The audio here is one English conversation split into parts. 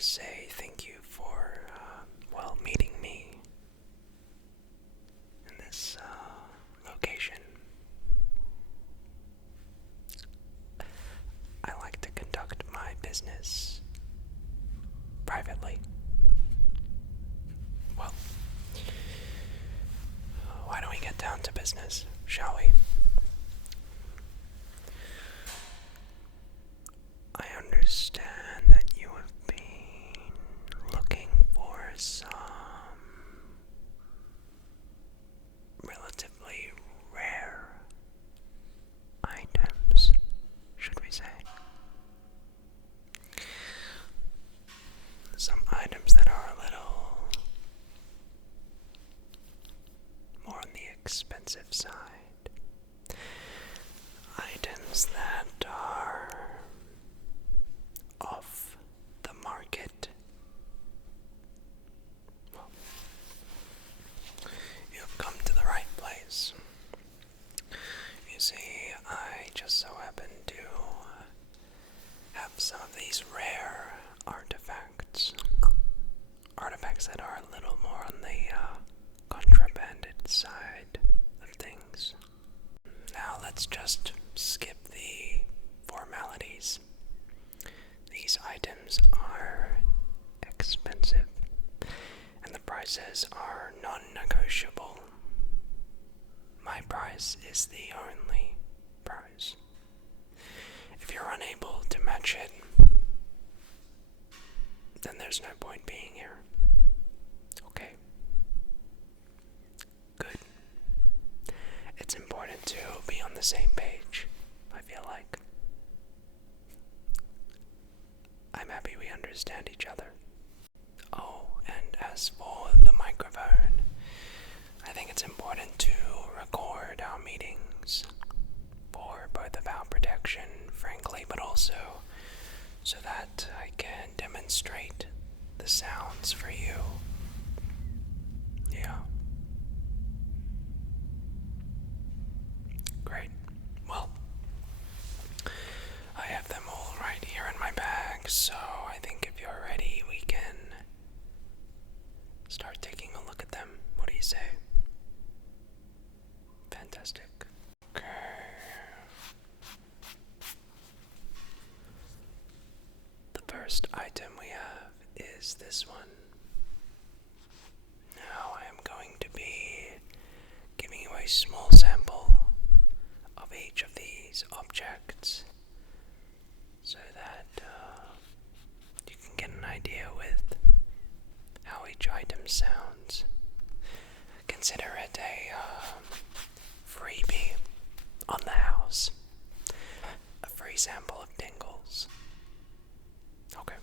first say thank you for, meeting me in this location. I like to conduct my business privately. Well, why don't we get down to business, shall we? I understand that you have been looking for some relatively rare items, should we say? Some items that are a little more on the expensive side. Items that are off the market. Well, you've come to the right place. You see, I just so happen to have some of these rare artifacts. Artifacts that are a little more on the contrabanded side of things. Now let's just skip the formalities. These items are expensive, and the prices are non-negotiable. My price is the only price. If you're unable to match it, then there's no point being here. Okay? Good. It's important to be on the same page, I feel like. I'm happy we understand each other. Oh, and as for the microphone, I think it's important to record our meetings for both of our protection, frankly, but also so that I can demonstrate the sounds for you. Yeah. Great. Well, I have them all right here in my bag, so I think if you're ready, we can start taking a look at them. What do you say? Fantastic. Okay. The first item we have is this one. Now I am going to be giving you a small sample of each of these objects so that you can get an idea with how each item sounds. Consider it a freebie on the house. A free sample of tingles. Okay.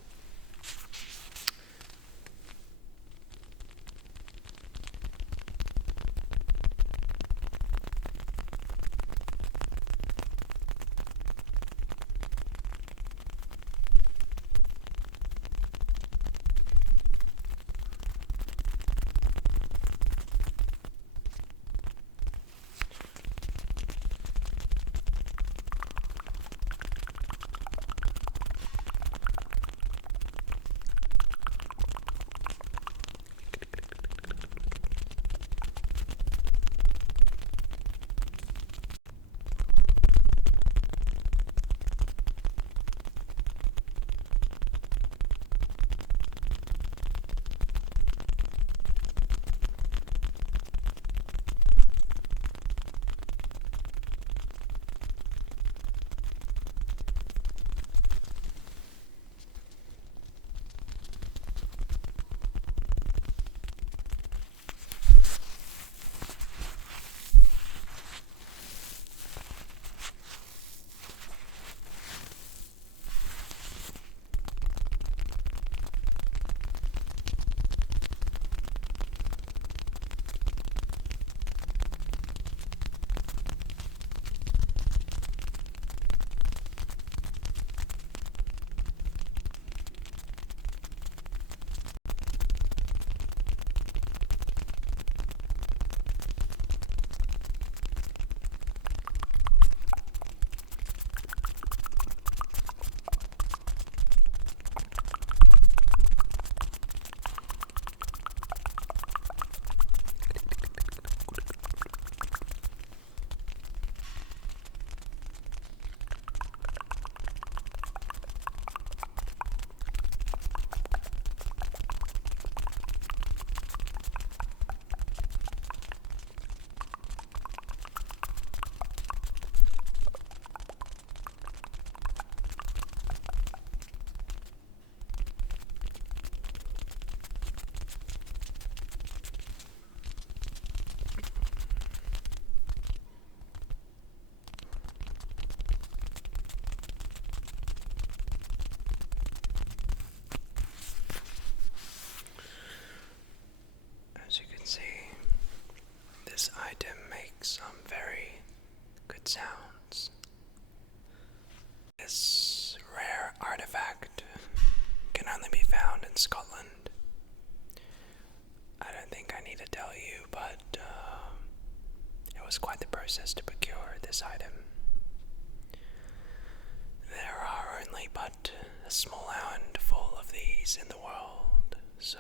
So,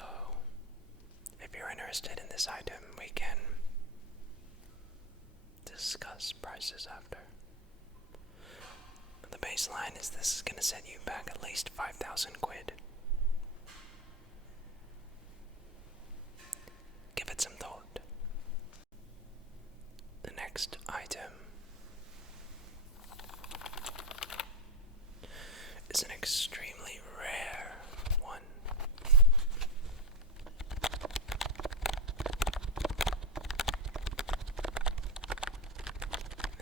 if you're interested in this item, we can discuss prices after. The baseline is this is going to set you back at least 5,000 quid. Give it some thought. The next item is an extremely rare one.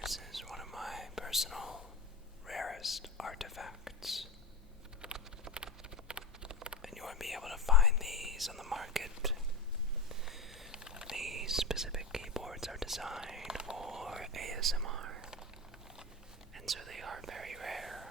This is one of my personal rarest artifacts. And you won't be able to find these on the market. These specific keyboards are designed for ASMR, and so they are very rare.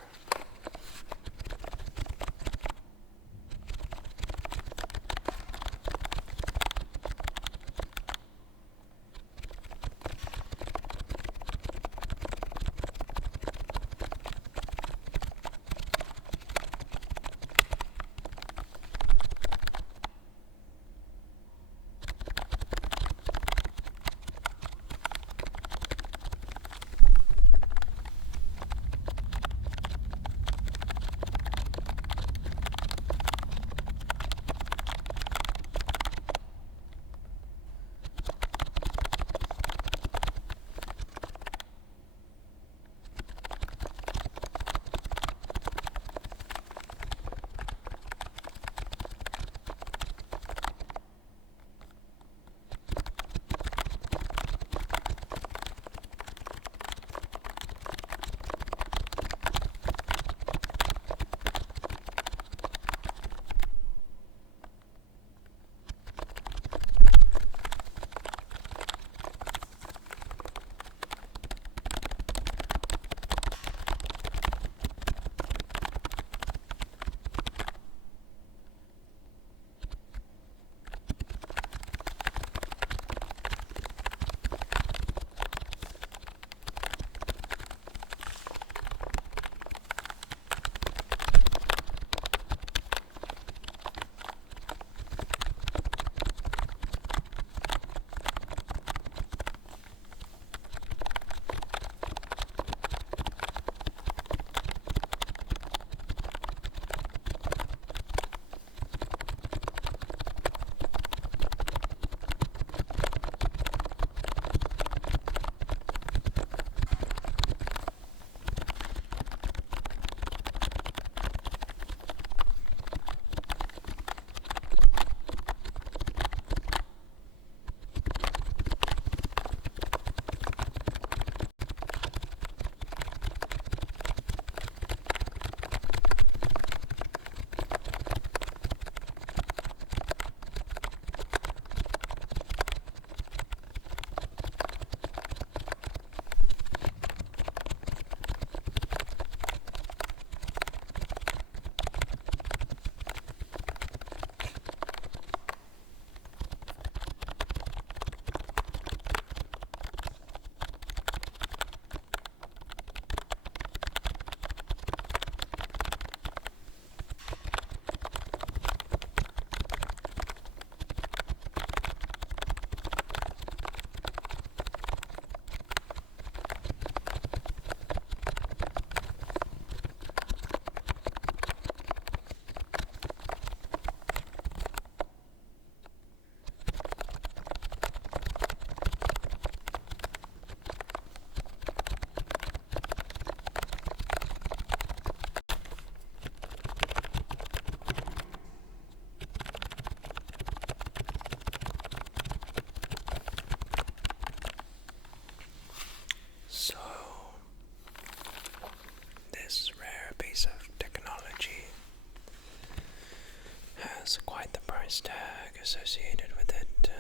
price tag associated with it.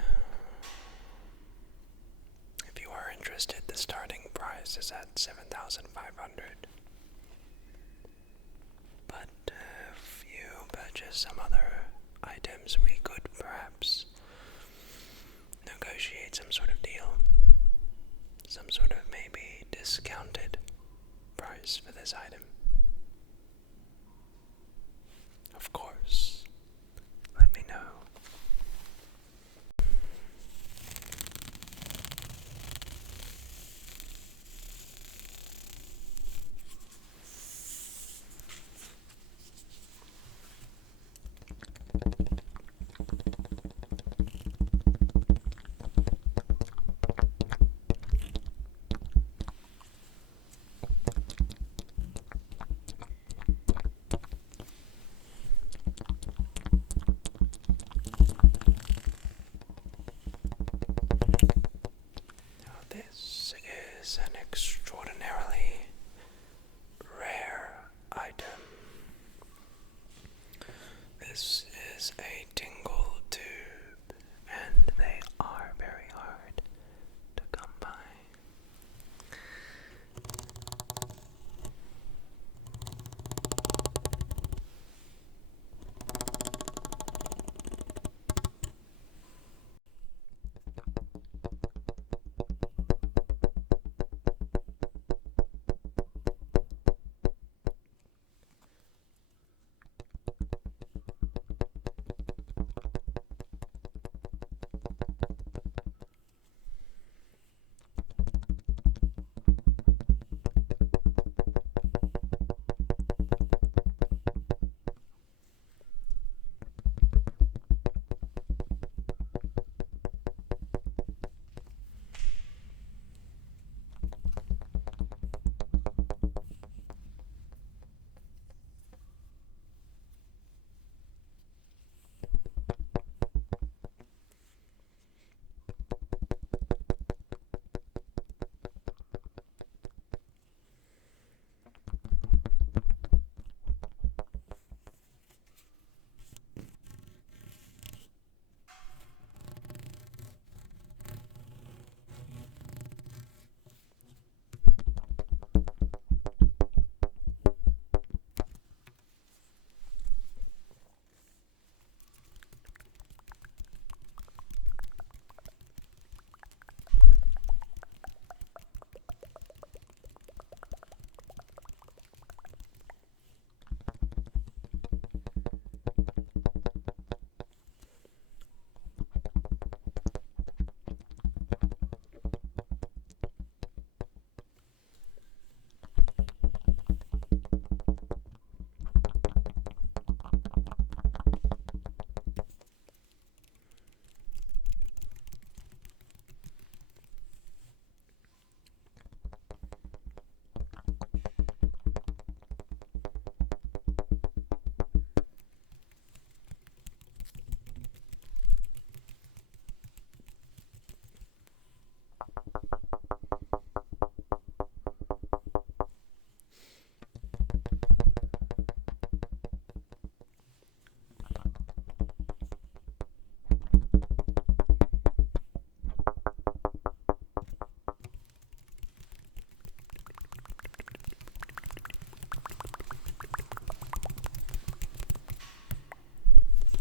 If you are interested, the starting price is at $7,500. But if you purchase some other items, we could perhaps negotiate some sort of deal. Some sort of maybe discounted price for this item. Of course, let me know Now this is an extraordinarily rare item. This is a tingle tube, and they are very hard to come by.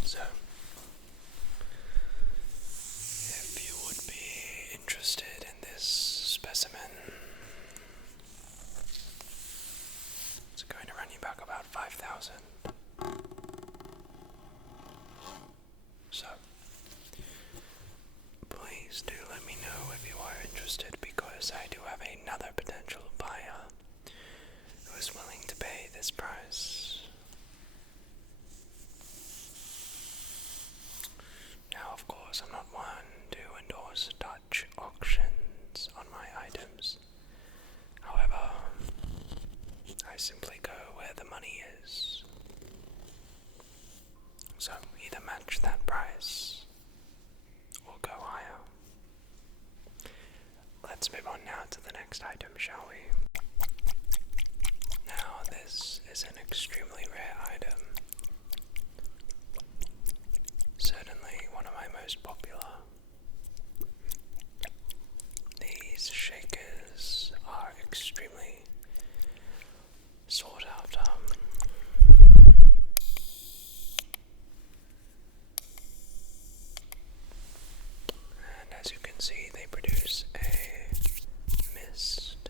So, if you would be interested in this specimen, it's going to run you back about 5,000. So, please do let me know if you are interested, because I do have another potential buyer who is willing to pay this price. Now, of course, I'm not one to endorse Dutch auctions on my items. However, I simply go where the money is. So, either match that price or go higher. Let's move on now to the next item, shall we? Now, this is an extremely rare item. Certainly one of my most popular. These shakers are extremely sought after. And as you can see, they produce a mist.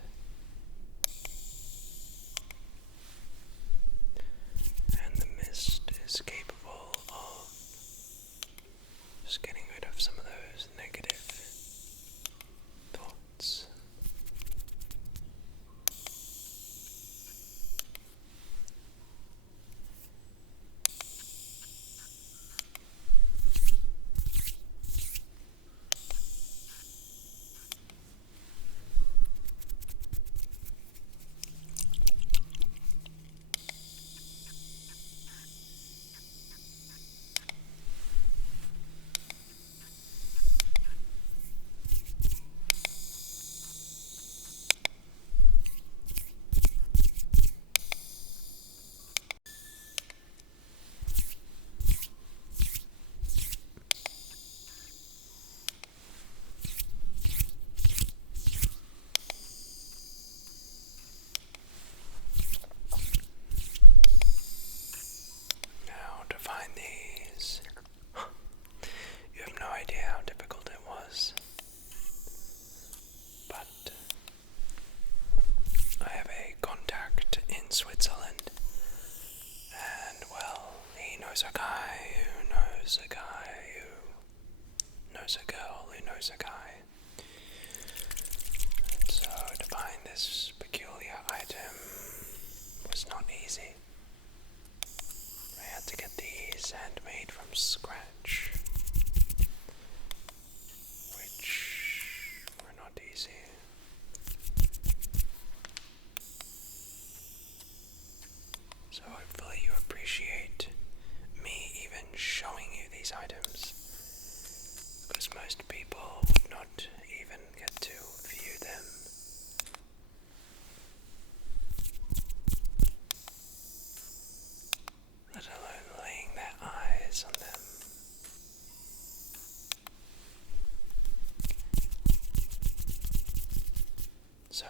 knows a guy who knows a girl who knows a guy. And so to find this peculiar item was not easy. I had to get these handmade from scratch, which were not easy. So hopefully you appreciate me even showing you these items, because most people would not even get to view them. Let alone laying their eyes on them. So,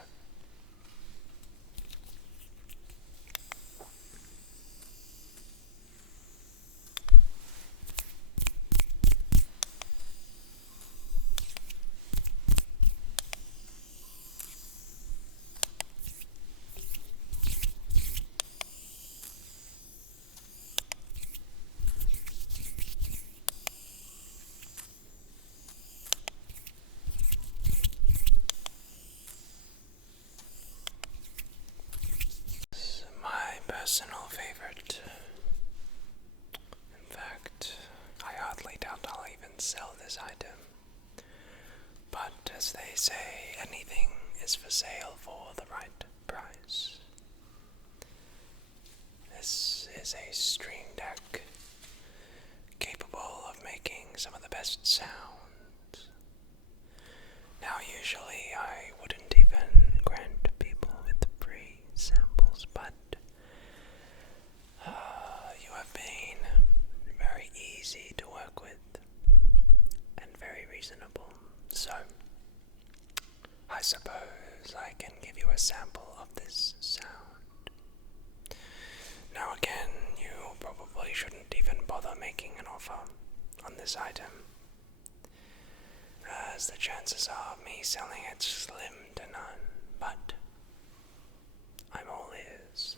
my personal favorite. In fact, I hardly doubt I'll even sell this item. But as they say, anything is for sale for the right price. This is a stream deck capable of making some of the best sounds. Now usually I wouldn't even grant people with free samples, but you have been very easy to work with and very reasonable, so I suppose I can give you a sample of this sound. Now again, you probably shouldn't even bother making an offer on this item, as the chances are of me selling it slim to none, but I'm all ears.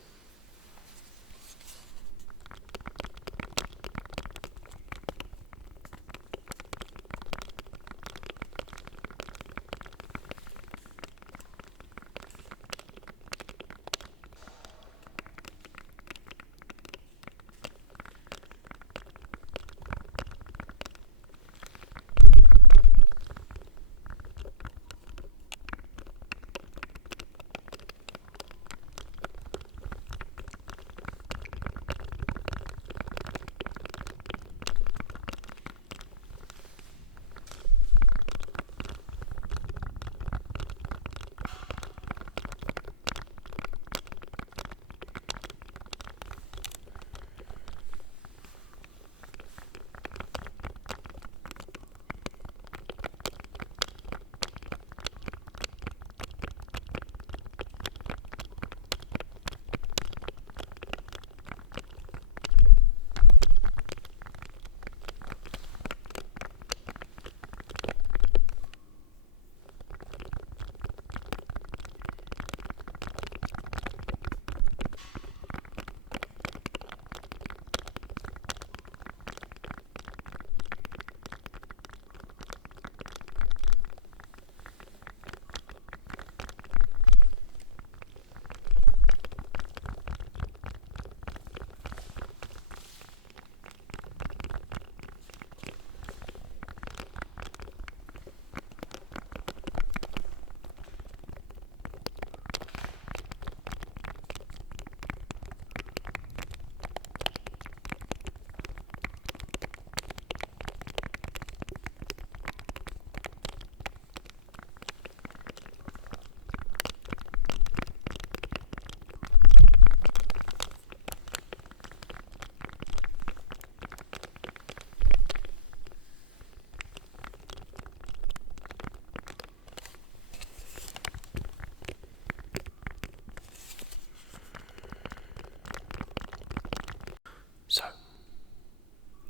So,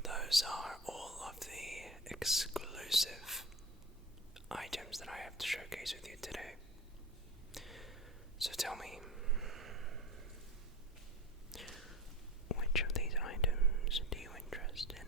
those are all of the exclusive items that I have to showcase with you today. So tell me, which of these items do you interest in?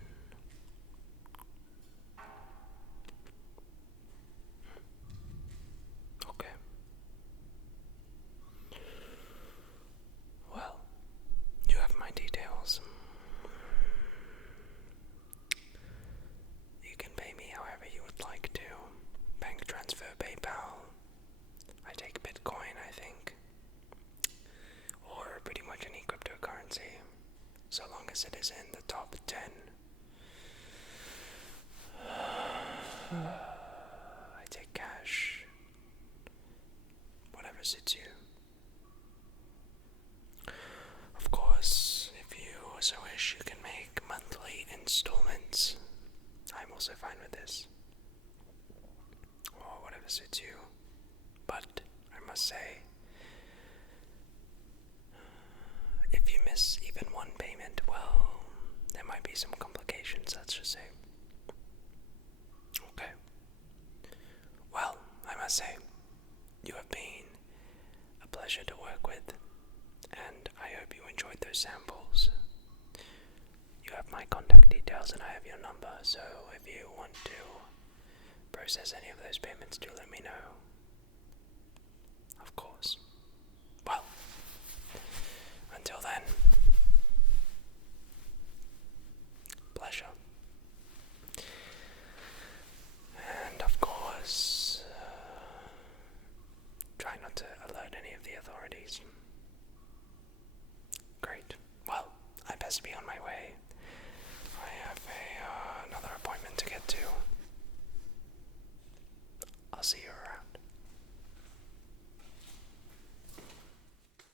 suits you. Of course, if you so wish, you can make monthly installments. I'm also fine with this. Or whatever suits you. But I must say, if you miss even one payment, well, there might be some complications, let's just say. Okay. Well, I must say, you have been a pleasure to work with, and I hope you enjoyed those samples. You have my contact details and I have your number, so if you want to process any of those payments, do let me know. Of course. Well, until then,